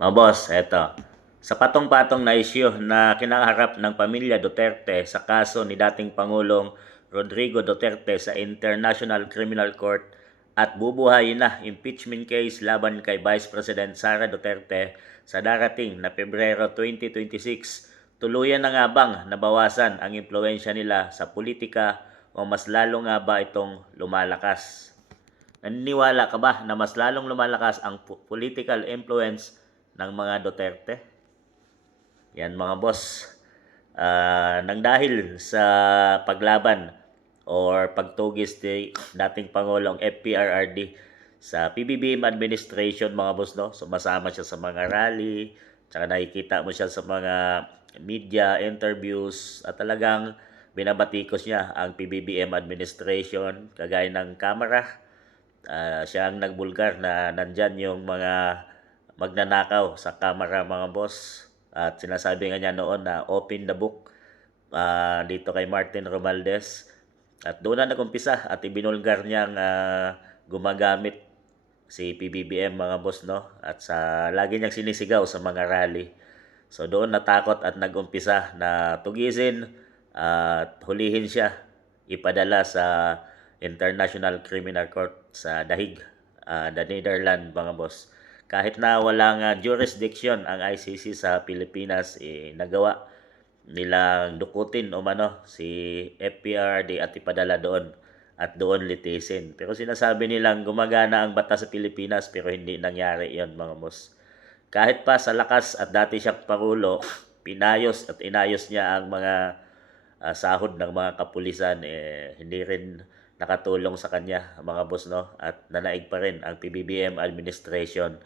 Mga boss, eto. Sa patong-patong na issue na kinaharap ng pamilya Duterte sa kaso ni dating Pangulong Rodrigo Duterte sa International Criminal Court at bubuhayin na impeachment case laban kay Vice President Sara Duterte sa darating na Pebrero 2026, tuluyan na nga bang nabawasan ang impluensya nila sa politika o mas lalo nga ba itong lumalakas? Naniniwala ka ba na mas lalong lumalakas ang political influence ng mga Duterte? Yan mga boss. Nang dahil sa paglaban or pagtugis ni dating Pangulong FPRRD sa PBBM administration mga boss, no? Sumasama siya sa mga rally, tsaka nakikita mo siya sa mga media interviews at talagang binabatikos niya ang PBBM administration kagaya ng kamera. Siya ang nagbulgar na nandyan yung mga magnanakaw sa kamera mga boss. At sinasabi nga niya noon na open the book dito kay Martin Romualdez. At doon na nagumpisa at ibinulgar niyang gumagamit si PBBM mga boss, no? At sa lagi niyang sinisigaw sa mga rally. So doon natakot at nagumpisa na tugisin at hulihin siya, ipadala sa International Criminal Court sa Dahig, the Netherlands mga boss. Kahit na walang jurisdiction ang ICC sa Pilipinas, nagawa nilang dukutin o mano si FPRD at ipadala doon at doon litisin. Pero sinasabi nilang gumagana ang batas sa Pilipinas pero hindi nangyari yon mga boss. Kahit pa sa lakas at dati siyang Pangulo, pinayos at inayos niya ang mga sahod ng mga kapulisan, hindi rin nakatulong sa kanya mga boss, no? At nanaig pa rin ang PBBM administration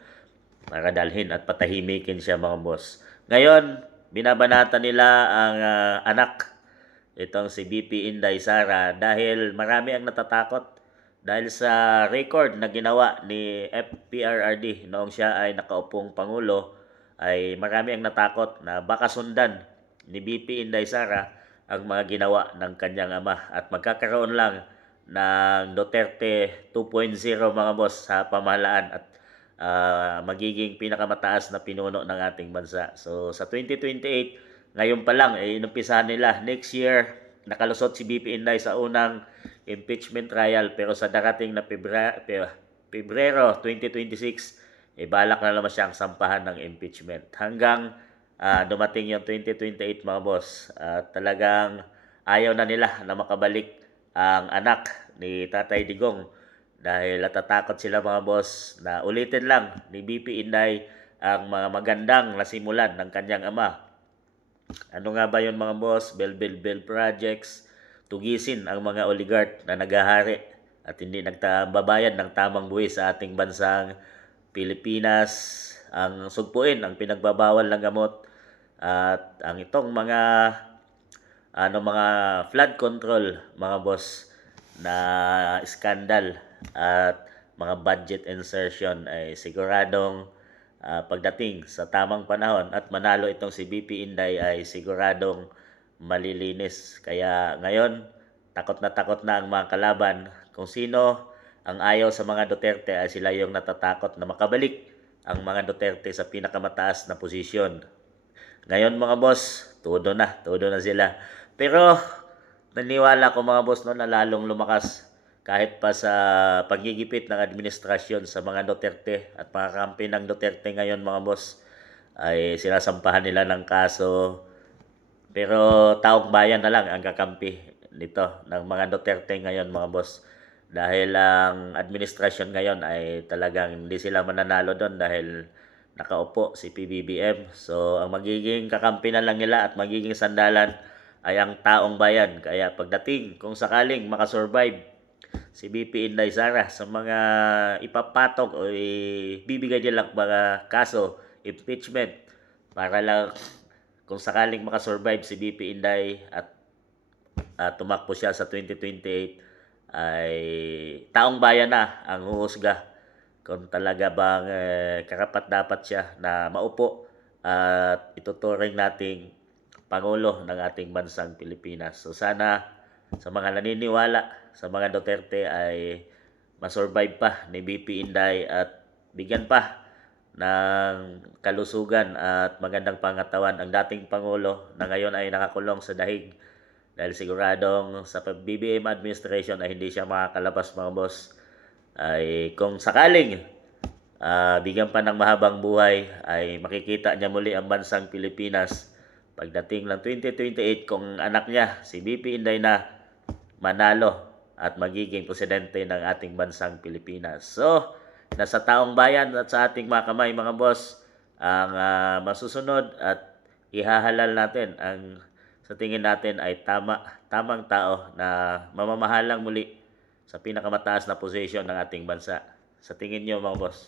para dalhin at patahimikin siya mga boss. Ngayon, binabanata nila ang anak itong si BP Inday Sara dahil marami ang natatakot dahil sa record na ginawa ni FPRRD noong siya ay nakaupong Pangulo, ay marami ang natakot na baka sundan ni BP Inday Sara ang mga ginawa ng kanyang ama at magkakaroon lang ng Duterte 2.0 mga boss sa pamahalaan at magiging pinakamataas na pinuno ng ating bansa. So sa 2028, ngayon pa lang inumpisahan nila. Next year nakalusot si BP Inday sa unang impeachment trial, pero sa darating na Pebrero 2026 balak na naman siyang sampahan ng impeachment hanggang dumating yung 2028 mga boss. Talagang ayaw na nila na makabalik ang anak ni Tatay Digong dahil natatakot sila mga boss na ulitin lang ni BP Inday ang mga magandang nasimulan ng kanyang ama. Ano nga ba yun mga boss? Bell projects, tugisin ang mga oligarch na naghahari at hindi nagtababayad ng tamang buwis sa ating bansang Pilipinas, ang sugpuin ang pinagbabawal ng gamot at ang itong mga flood control mga boss na scandal at mga budget insertion ay siguradong pagdating sa tamang panahon at manalo itong si BP Inday ay siguradong malilinis. Kaya ngayon, takot na ang mga kalaban. Kung sino ang ayaw sa mga Duterte ay sila yung natatakot na makabalik ang mga Duterte sa pinakamataas na posisyon. Ngayon mga boss, todo na sila. Pero naniwala ko mga boss, no, na lalong lumakas kahit pa sa pagigipit ng administrasyon sa mga Duterte at mga kampi ng Duterte ngayon mga boss, ay sinasampahan nila ng kaso. Pero taong bayan na lang ang kakampi nito ng mga Duterte ngayon mga boss. Dahil ang administrasyon ngayon ay talagang hindi sila mananalo doon dahil nakaupo si PBBM. So ang magiging kakampi na lang nila at magiging sandalan ay ang taong bayan. Kaya pagdating kung sakaling makasurvive si BP Inday Sara sa mga ipapatok o ibibigay nilang mga kaso, impeachment, para lang kung sakaling makasurvive si BP Inday at tumakbo siya sa 2028, ay taong bayan na ang huhusga kung talaga bang karapat dapat siya na maupo at ituturing nating Pangulo ng ating bansang Pilipinas. So sana sa mga naniniwala sa mga Duterte ay masurvive pa ni BP Inday at bigyan pa ng kalusugan at magandang pangatawan ang dating Pangulo na ngayon ay nakakulong sa dahig dahil siguradong sa BBM administration ay hindi siya makakalabas mga boss. Ay kung sakaling bigyan pa ng mahabang buhay ay makikita niya muli ang bansang Pilipinas pagdating ng 2028 kung anak niya si BP Inday na manalo at magiging presidente ng ating bansang Pilipinas. So, nasa taong bayan at sa ating mga kamay mga boss ang masusunod at ihahalal natin ang sa tingin natin ay tamang tao na mamamahalang muli sa pinakamataas na posisyon ng ating bansa. Sa tingin niyo mga boss?